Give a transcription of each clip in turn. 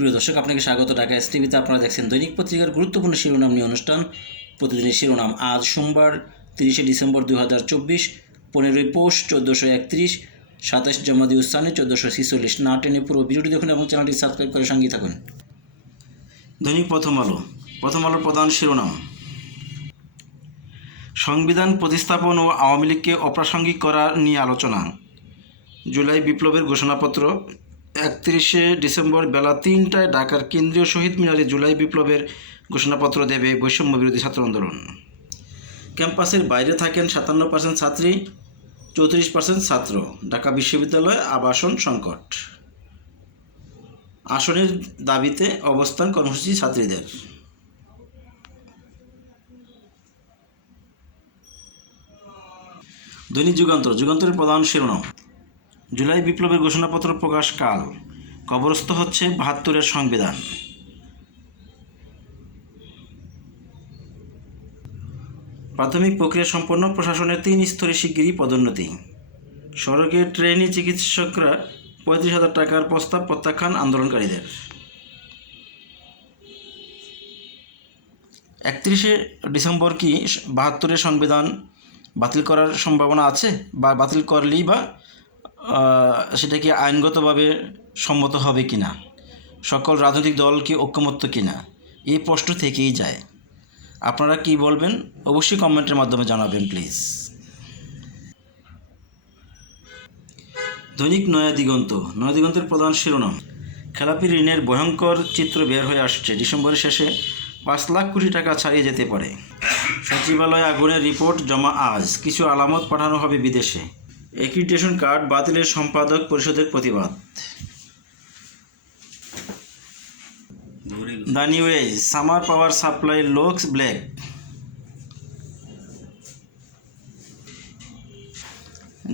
প্রিয় দর্শক, আপনাকে স্বাগত ঢাকা এস টিভিতে। আপনারা দেখছেন দৈনিক পত্রিকার গুরুত্বপূর্ণ শিরোনাম নিয়ে অনুষ্ঠান। প্রতিদিনের শিরোনাম আজ সোমবার, তিরিশে ডিসেম্বর দু হাজার চব্বিশ, পনেরোই পৌষ চোদ্দোশো একত্রিশ, সাতাশ জমাদি উস্তানে চোদ্দোশো ছিচল্লিশ। না টেনে পুরো ভিডিওটি দেখুন এবং চ্যানেলটি সাবস্ক্রাইব করে সঙ্গেই থাকুন। দৈনিক প্রথম আলো। প্রথম আলোর প্রধান শিরোনাম। সংবিধান প্রতিস্থাপন ও আওয়ামী লীগকে অপ্রাসঙ্গিক করা নিয়ে আলোচনা। জুলাই বিপ্লবের ঘোষণাপত্র। একত্রিশে ডিসেম্বর বেলা তিনটায় ঢাকার কেন্দ্রীয় শহীদ মিনারে জুলাই বিপ্লবের ঘোষণাপত্র দেবে বৈষম্য বিরোধী ছাত্র আন্দোলন। ক্যাম্পাসের বাইরে থাকেন সাতান্ন পার্সেন্ট ছাত্রী, চৌত্রিশ পার্সেন্ট ছাত্র। ঢাকা বিশ্ববিদ্যালয়ে আবাসন সংকট। আসনের দাবিতে অবস্থান কর্মসূচি ছাত্রীদের। দৈনিক যুগান্তর, যুগান্তরের প্রধান শিরোনাম। জুলাই বিপ্লবের ঘোষণাপত্র প্রকাশ কাল। কবরস্থ হচ্ছে বাহাত্তরের সংবিধান। প্রাথমিক প্রক্রিয়া সম্পন্ন, প্রশাসনের তিন স্তরে শিগগিরই পদোন্নতি। সড়কে ট্রেনি চিকিৎসকরা পঁয়ত্রিশ হাজার টাকার প্রস্তাব প্রত্যাখ্যান আন্দোলনকারীদের। একত্রিশে ডিসেম্বর কি বাহাত্তরের সংবিধান বাতিল করার সম্ভাবনা আছে বা বাতিল করলেই বা সেটা কি আইনগতভাবে সম্মত হবে কি না সকল রাজনৈতিক দল কি ঐক্যমত্য কি না এই প্রশ্ন থেকেই যায়। আপনারা কি বলবেন? অবশ্যই কমেন্টের মাধ্যমে জানাবেন, প্লিজ। দৈনিক নয়া দিগন্ত। নয়া দিগন্তের প্রধান শিরোনাম। খেলাপি ঋণের ভয়ঙ্কর চিত্র বের হয়ে আসছে। ডিসেম্বরের শেষে পাঁচ লাখ কোটি টাকা ছাড়িয়ে যেতে পারে। সচিবালয়ে আগুনের রিপোর্ট জমা আজ। কিছু আলামত পাঠানো হবে বিদেশে। অ্যাক্রিডিটেশন কার্ড বাতিলের সম্পাদক পরিষদের প্রতিবাদ। The new summer power supply looks black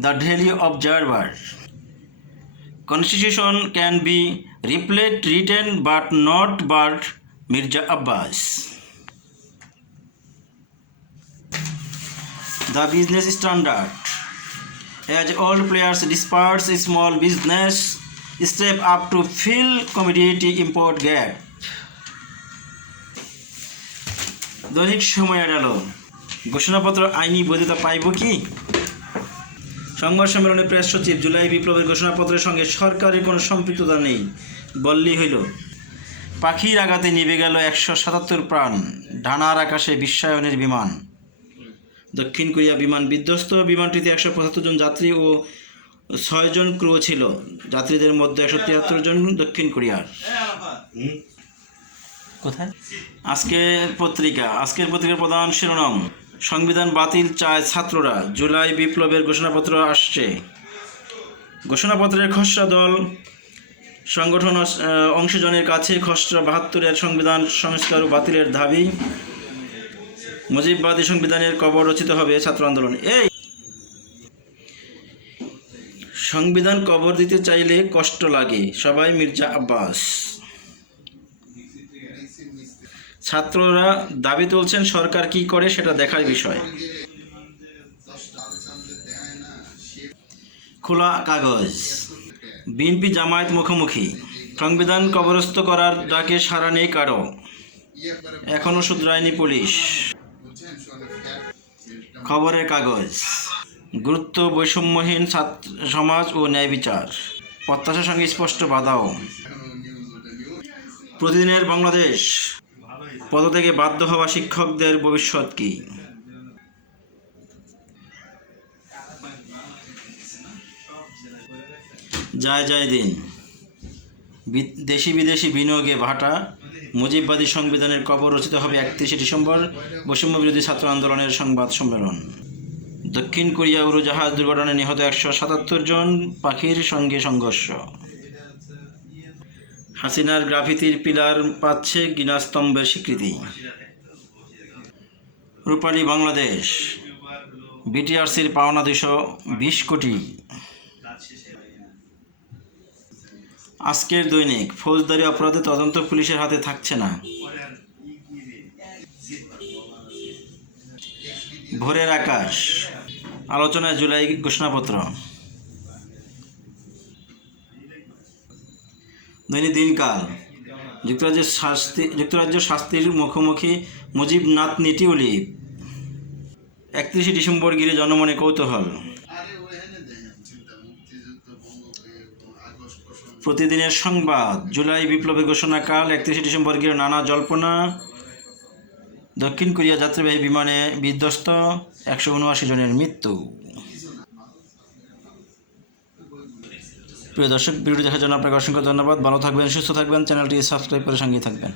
the daily observer constitution can be replete written but not Bart Mirza Abbas the business standard as all players disperse small business, step up to fill commodity import gap. দৈনিক সময় এড়ালো। ঘোষণাপত্র আইনি বৈধতা পাইব কি? সংবাদ সম্মেলনে press সচিব জুলাই বিপ্লবের ঘোষণাপত্রের সঙ্গে সরকারের কোনো সম্পৃক্ততা নেই, বললেই হইল। পাখির আঘাতে নিভে গেল একশো সাতাত্তর প্রাণ, ডানার আকাশে বিশ্বায়নের বিমান। দক্ষিণ কোরিয়া বিমান বিধ্বস্ত বিমানটিতে একশো পঁচাত্তর জন যাত্রী ও ছয়জন ক্রু ছিল। যাত্রীদের মধ্যে একশো তিয়াত্তর জন দক্ষিণ কোরিয়ার। কোথায়? আজকের পত্রিকা আজকের পত্রিকার প্রধান শিরোনাম সংবিধান বাতিল চায় ছাত্ররা জুলাই বিপ্লবের ঘোষণাপত্র আসছে। ঘোষণাপত্রের খসড়া দল সংগঠন অংশজনের কাছে খসড়া বাহাত্তরের সংবিধান সংস্কার ও বাতিলের দাবি। মুজিববাদী সংবিধানের কবর রচিত হবে ছাত্র আন্দোলন। এই সংবিধান কবর দিতে চাইলে কষ্ট লাগে, সবাই মির্জা আব্বাস। ছাত্ররা দাবি তুলছেন সরকার কি করে সেটা দেখার বিষয়। খোলা কাগজ। বিএনপি জামায়াত মুখোমুখি। সংবিধান কবরস্থ করার ডাকে সাড়া নেই কারও। এখনও শুধরায়নি পুলিশ। খবরের কাগজ। গুরুত্ব বৈষম্যহীন ছাত্র সমাজ ও ন্যায় বিচার। প্রত্যাশার সঙ্গে স্পষ্ট বাধাও। প্রতিদিনের বাংলাদেশ। পদ থেকে বাধ্য হওয়া শিক্ষকদের ভবিষ্যৎ কি? যায় যায় দিন। দেশি বিদেশি বিনিয়োগে ভাটা। মুজিববাদী সংবিধানের কবর রচিত হবে একত্রিশে ডিসেম্বর বৈষম্য বিরোধী ছাত্র আন্দোলনের সংবাদ সম্মেলন। দক্ষিণ কোরিয়া উড়োজাহাজ দুর্ঘটনায় নিহত একশো সাতাত্তর জন পাখির সঙ্গে সংঘর্ষ। হাসিনার গ্রাফিতির পিলার পাচ্ছে গিনাস্তম্ভের স্বীকৃতি। রূপালী বাংলাদেশ, বিটিআরসির পাওনা দুশো বিশ কোটি। আজকের দৈনিক ফৌজদারি অপরাধে তদন্ত পুলিশের হাতে থাকছে না। ভোরের আকাশ। আলোচনায় জুলাই ঘোষণাপত্র। দৈনিক দিনকাল। যুক্তরাজ্যের শাস্তি যুক্তরাজ্য শাস্তির মুখোমুখি মুজিব নাতনি টিউলিপ একত্রিশে ডিসেম্বর ঘিরে জনমনে কৌতূহল। প্রতিদিনের সংবাদ। জুলাই বিপ্লবী ঘোষণাকাল, একত্রিশে ডিসেম্বর গিয়ে নানা জল্পনা। দক্ষিণ কোরিয়া যাত্রীবাহী বিমানে বিধ্বস্ত একশো উনআশি জনের মৃত্যু। প্রিয় দর্শক ভিডিও দেখার জন্য আপনাকে অসংখ্য ধন্যবাদ। ভালো থাকবেন, সুস্থ থাকবেন, চ্যানেলটি সাবস্ক্রাইব করে সঙ্গে থাকবেন।